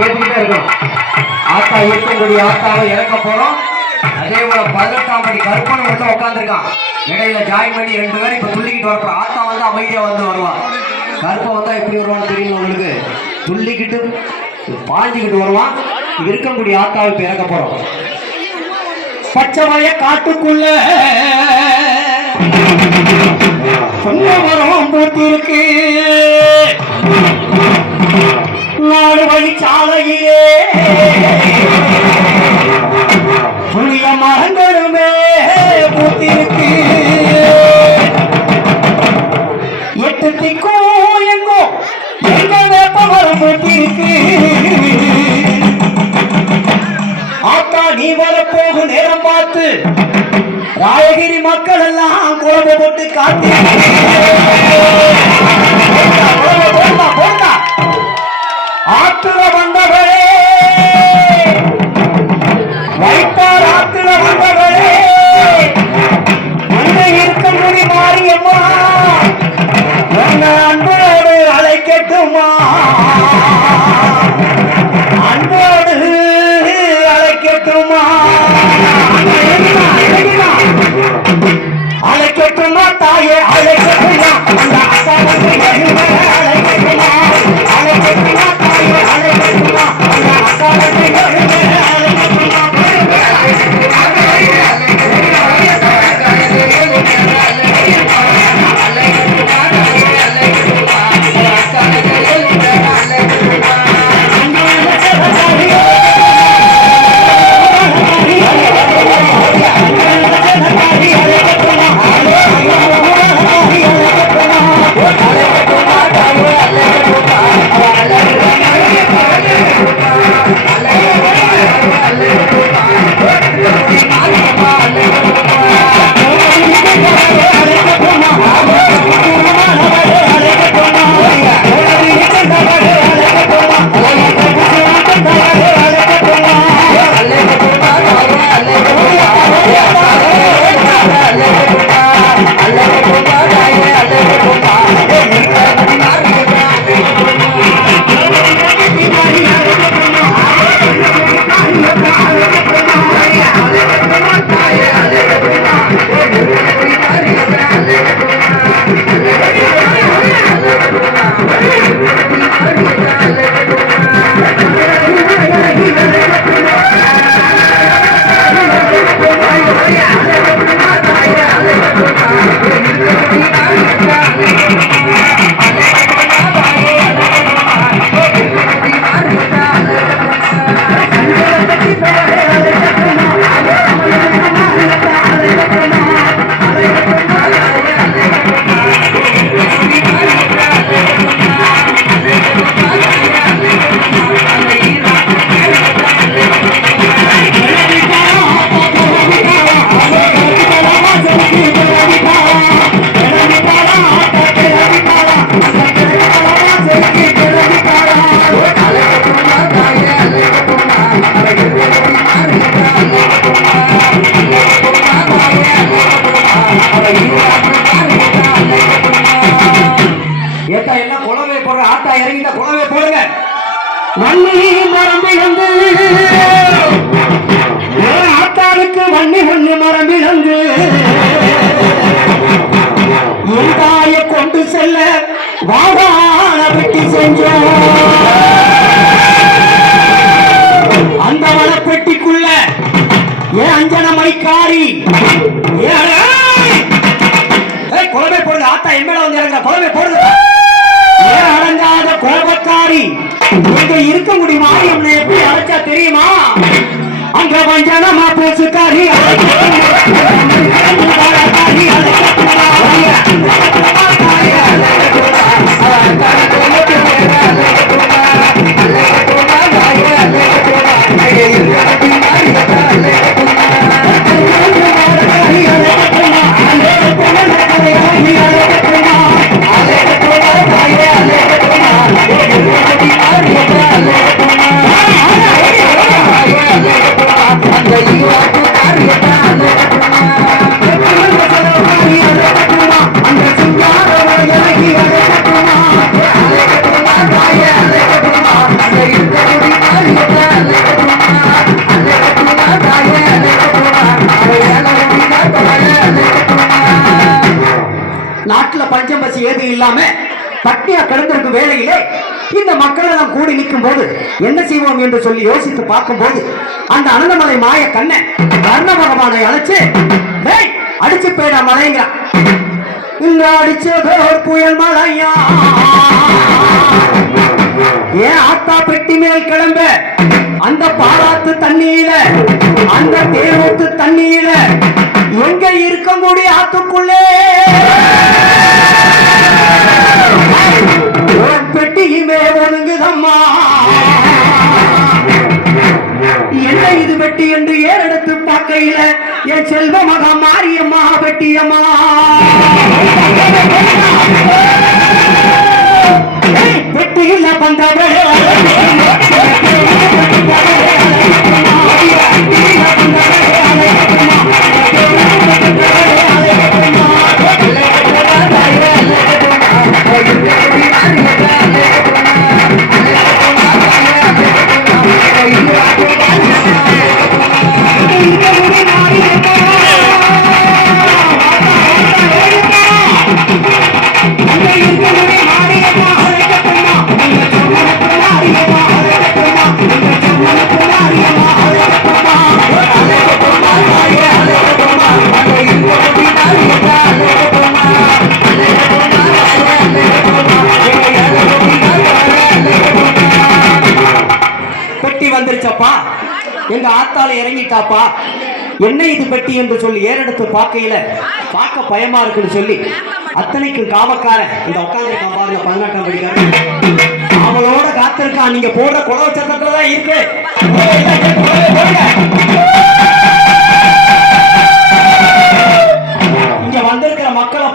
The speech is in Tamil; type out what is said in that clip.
கேட்டுக்கிட்டே இருக்கணும். ஆத்தா இருக்கக்கூடிய ஆத்தாவை இறக்க போறோம். அதே போல பதினெட்டாம் படி கருப்பன் மட்டும் உட்காந்துருக்கான் இடையில ஜாயின் பண்ணி ரெண்டு பேரும் இப்ப துள்ளிக்கிட்டு வரப்போம் ஆத்தா வந்து அமைதியா வந்து வருவான் கருப்பன் வந்தா எப்படி வருவான்னு தெரியும் உங்களுக்கு? துள்ளிக்கிட்டு பாஞ்சுக்கிட்டு வருவான். இப்ப இருக்கக்கூடிய ஆத்தாவை இப்ப இறக்க போறோம். பச்சைமய காட்டுக்குள்ள ராயகிரி மக்கள் எல்லாம் குழம்பு போட்டு காத்து ஆற்றுல வன்னி மரம்பிழந்து ஆத்தாளுக்கு வன்னி ஒண்ணு மரம்பிழந்து என் தாயை கொண்டு செல்ல வாதான வெட்டி செஞ்சோம். அந்த வளப்பெட்டிக்குள்ள ஏன் அஞ்சன மைக்காரி கோபக்காரி இங்க இருக்க முடியுமா? என்ன எப்படி அழைச்சா தெரியுமா? அங்க வஞ்சனமா பேசுக்காரி பட்டியா கிடந்திருக்கும் வேலையிலே இந்த மக்கள் எல்லாம் கூடி நிற்கும் போது என்ன செய்வோம் என்று சொல்லி யோசித்து பார்க்கும்போது அந்த அனந்தமலை மாய கண்ணன் கர்ண பகவானை அழைச்சு "டேய், அடிச்சு போயிடா மலைங்கிறான் இந்த அடிச்ச புயல் மலையா ஏன் ஆத்தா பெட்டி மேல் கிளம்ப? அந்த பாலாத்து தண்ணியில அந்த தேவத்து தண்ணியில எங்க இருக்கக்கூடிய ஆத்துக்குள்ளே? என்ன வெட்டி என்று ஏறெடுத்து பார்க்கையில? என் செல்வ மகா மாரியம்மா வெட்டியம்மா ஏய், வெட்டியில பந்தவளே பெட்டி இறங்கிட்டாப்பா? எங்க ஆத்தால இறங்கிட்டாப்பா? என்ன இது பெட்டி என்று சொல்லி ஏறெடுத்து பார்க்கையில பார்க்க பயமா இருக்குன்னு சொல்லி அத்தனைக்கும் காவக்காரன் இந்த உட்காந்துருக்கான் பாருங்க பன்னாட்டம் படிக்காரு அவளோட காத்திருக்கான் நீங்க போடுற குலவ சட்டத்துல இருக்கு. இங்க வந்திருக்கிற மக்களை